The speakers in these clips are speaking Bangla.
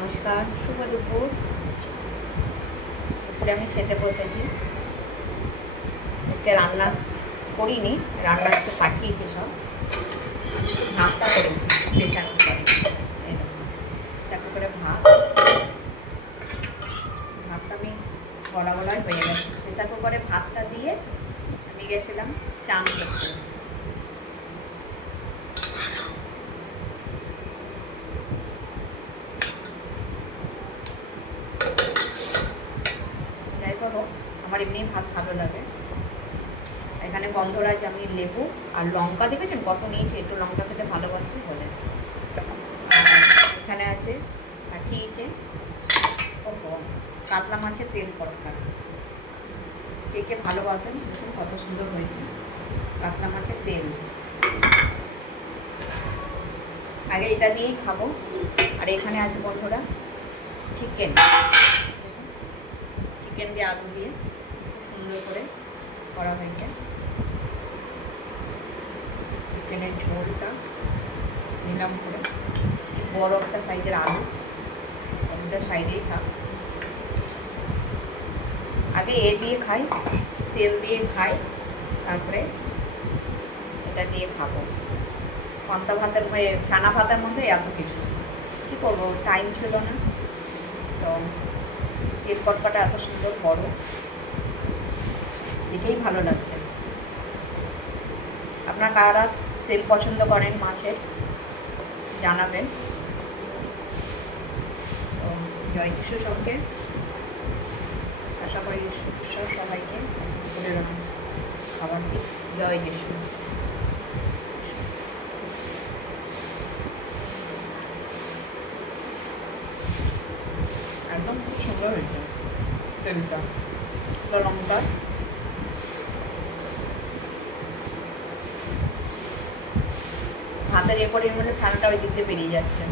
নমস্কার, শুভ দুপুর। দুপুরে আমি খেতে বসেছি। আজকে রান্না করিনি, রান্না একটু পাঠিয়েছি সব। ভাতটা করেছি প্রেশার কুকারে। প্রেশার কুকারে ভাতটা আমি গলায় হয়ে গেছে। প্রেশার কুকারে ভাতটা দিয়ে আমি গেছিলাম চান করতে। যাই হোক, আমার এমনি ভাত ভালো লাগে। এখানে গন্ধরাজ আমি লেবু আর লঙ্কা দেখেছেন কত নিয়েছি, একটু লঙ্কা খেতে ভালোবাসি বলে। এখানে আছে পাঠিয়েছে কাতলা মাছের তেল পটকা। কে কে ভালোবাসেন দেখুন কত সুন্দর হয়েছে কাতলা মাছের তেল। আগে এটা দিয়েই খাবো। আর এখানে আছে বন্ধুরা চিকেন দিয়ে আলু দিয়ে সুন্দর করে করা হয়েছে। চিকেনের ঝোলটা নিলাম করে বড় একটা সাইজের আলুটা সাইডেই থাক। আগে দিয়ে খাই, তেল দিয়ে খাই, তারপরে এটা দিয়ে খাবো। পান্তা ভাতের ফেনা ভাতের মধ্যে এত কিছু কী করবো, টাইম ছিল না। তো তেল কটকাটা এত সুন্দর বড়, দেখেই ভালো লাগছে। আপনার কারা তেল পছন্দ করেন মাছের জানাবেন। তো জয় যিশু সবকে, আশা করি ঈশ্বর সবাইকে খাবার দিই। জয় যিশু। একদম খুব সুন্দর হয়েছে তেলটা, লঙ্কা হাতের এরপরের মধ্যে ঠান্ডাটা ওই দিক দিয়ে বেরিয়ে যাচ্ছে।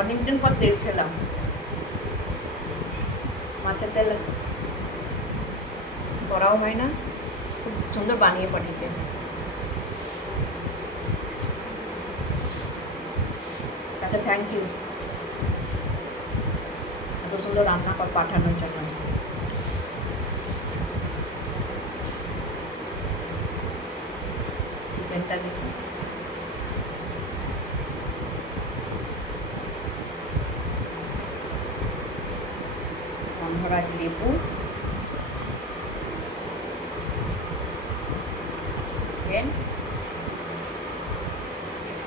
অনেকদিন পর তেল খেলাম, মাছের তেল করাও হয় না, খুব সুন্দর বানিয়ে পাঠিয়েছে। আচ্ছা, থ্যাংক ইউ এত সুন্দর রান্না পাঠানোর জন্য। চিকেনটা দেখি গন্ধরাজ লেবু,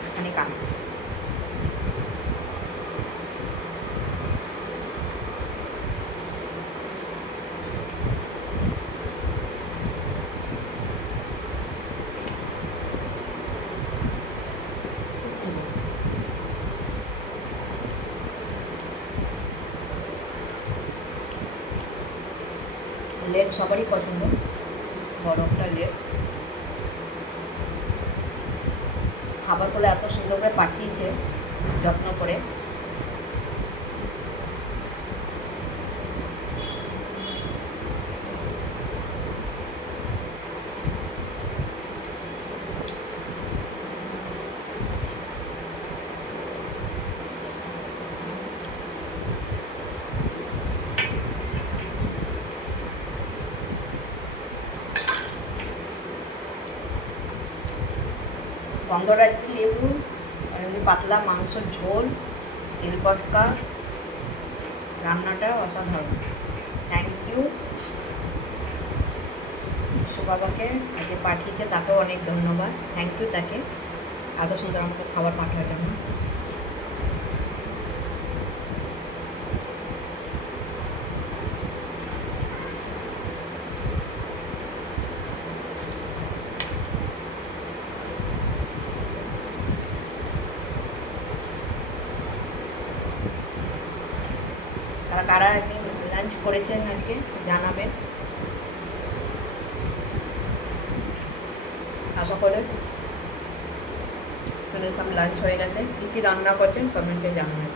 এখানে কান লেগ সবারই পছন্দ, বড় একটা লেগ। খাবারগুলো এত সুন্দর করে পাঠিয়েছে যত্ন করে। গন্ধরাজ লেবু, পাতলা মাংসর ঝোল, তেল পটকা, রান্নাটা অসাধারণ। থ্যাংক ইউ বাবাকে, আজকে পাঠিয়েছে তাকেও অনেক ধন্যবাদ। থ্যাংক ইউ তাকে এত সুন্দর আমাকে খাবার পাঠানোর জন্য। কারা আপনি লাঞ্চ করেছেন আজকে জানাবেন। আশা করে সব লাঞ্চ হয়ে গেছে। কী কী রান্না করছেন কমেন্টে জানাবেন।